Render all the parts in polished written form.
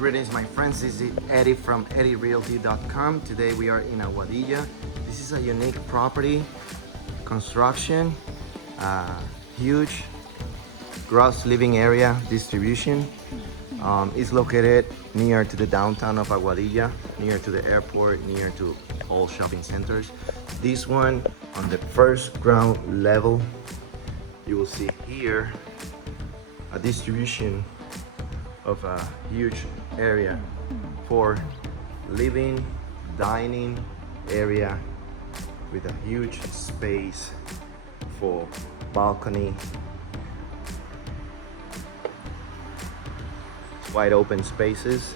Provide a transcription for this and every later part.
Greetings my friends, this is Eddie from eddierealty.com. Today we are in Aguadilla. This is a unique property, construction, huge gross living area distribution. It's located near to the downtown of Aguadilla, near to the airport, near to all shopping centers. This one on the first ground level, you will see here a distribution of a huge area for living, dining area with a huge space for balcony, wide open spaces.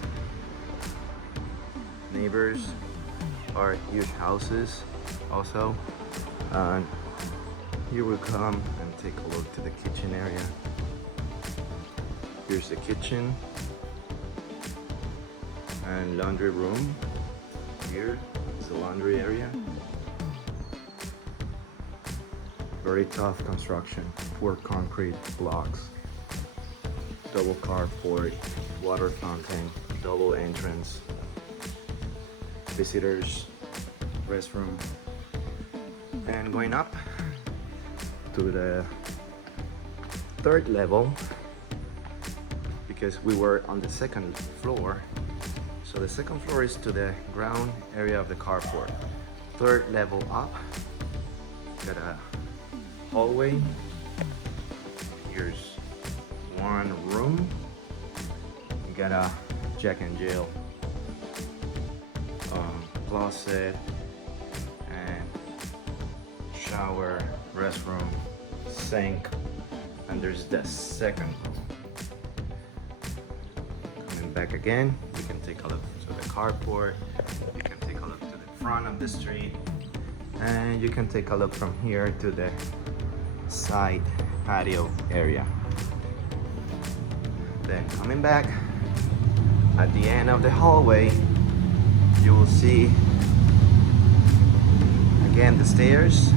Neighbors are huge houses also. And here we come and take a look to the kitchen area. Here's the kitchen and laundry room. Here is the laundry area. Very tough construction, 4 concrete blocks, double carport, water fountain, double entrance, visitors restroom, and going up to the 3rd level, because we were on the 2nd floor. So the 2nd floor is to the ground area of the carport. 3rd level up, got a hallway. Here's one room. You got a Jack and Jill closet and shower, restroom, sink, and there's the 2nd room. Back again, you can take a look to the carport, you can take a look to the front of the street, and you can take a look from here to the side patio area. Then coming back, at the end of the hallway, you will see again the stairs,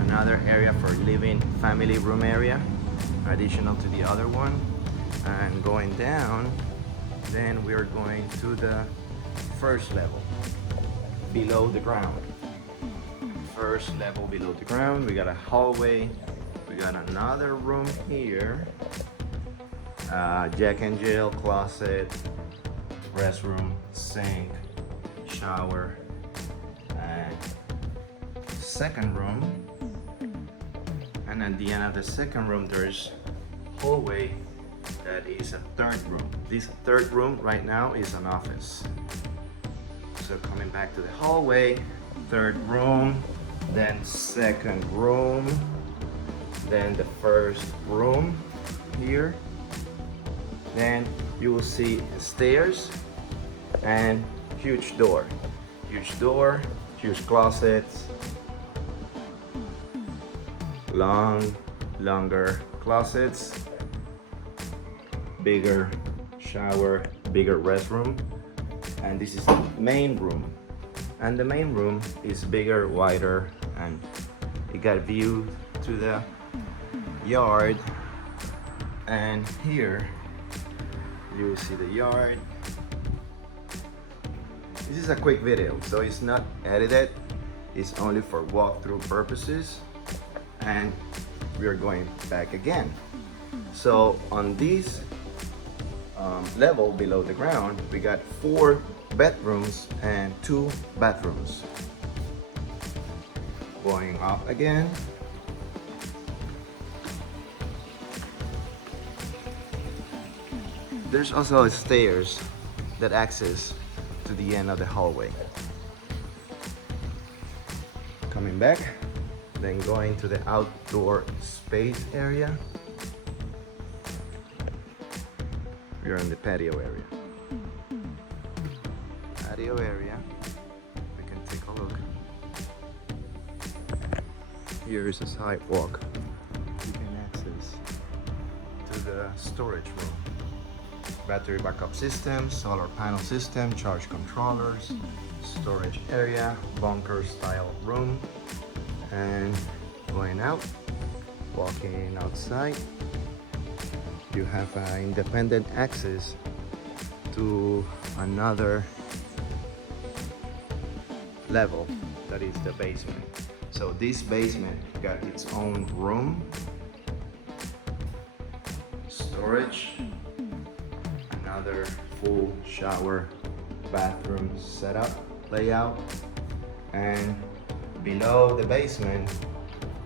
another area for living, family room area, additional to the other one. And going down, then we're going to the 1st level below the ground. 1st level below the ground, we got a hallway, we got another room here, Jack and Jill closet, restroom, sink, shower, and 2nd room. And at the end of the 2nd room, there's hallway that is a 3rd room. This 3rd room right now is an office. So coming back to the hallway, 3rd room, then 2nd room, then the 1st room here. Then you will see stairs and huge door, huge closets, longer closets, bigger shower, bigger restroom, and this is the main room. And the main room is bigger, wider, and it got view to the yard. And here you will see the yard. This is a quick video, so it's not edited, it's only for walkthrough purposes. And we are going back again. So on this level below the ground, we got 4 bedrooms and 2 bathrooms. Going up again, there's also stairs that access to the end of the hallway. Coming back, then going to the outdoor space area. We are in the patio area. We can take a look. Here is a sidewalk. You can access to the storage room. Battery backup system, solar panel system, charge controllers, storage area, bunker style room. And going out, walking outside, you have independent access to another level, that is the basement. So this basement got its own room, storage, another full shower bathroom setup layout, and below the basement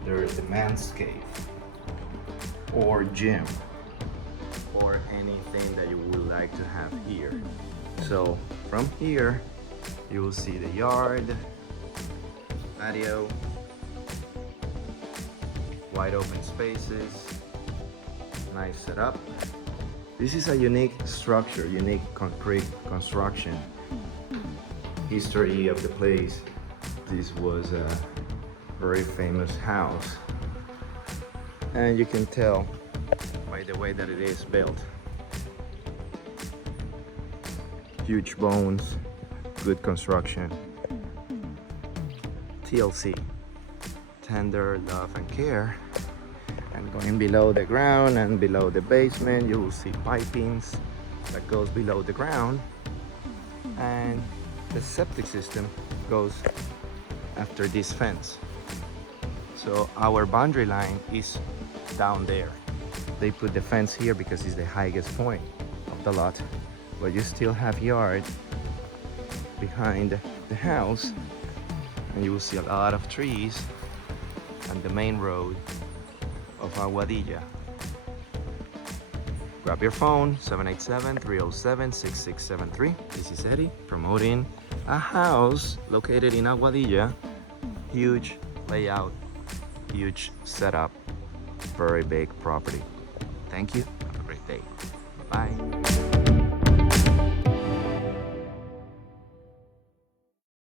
there is the man's cave or gym or anything that you would like to have here. So from here you will see the yard, patio, wide open spaces, nice setup. This is a unique structure, unique concrete construction. History of the place, this was a very famous house, and you can tell by the way that it is built. Huge bones, good construction. TLC, tender love and care. And going below the ground and below the basement, you will see pipings that goes below the ground, and the septic system goes after this fence. So our boundary line is down there. They put the fence here because it's the highest point of the lot, but you still have yard behind the house, and you will see a lot of trees and the main road of Aguadilla. Grab your phone, 787-307-6673. This is Eddie promoting a house located in Aguadilla. Huge layout, huge setup, very big property. Thank you, have a great day. Bye.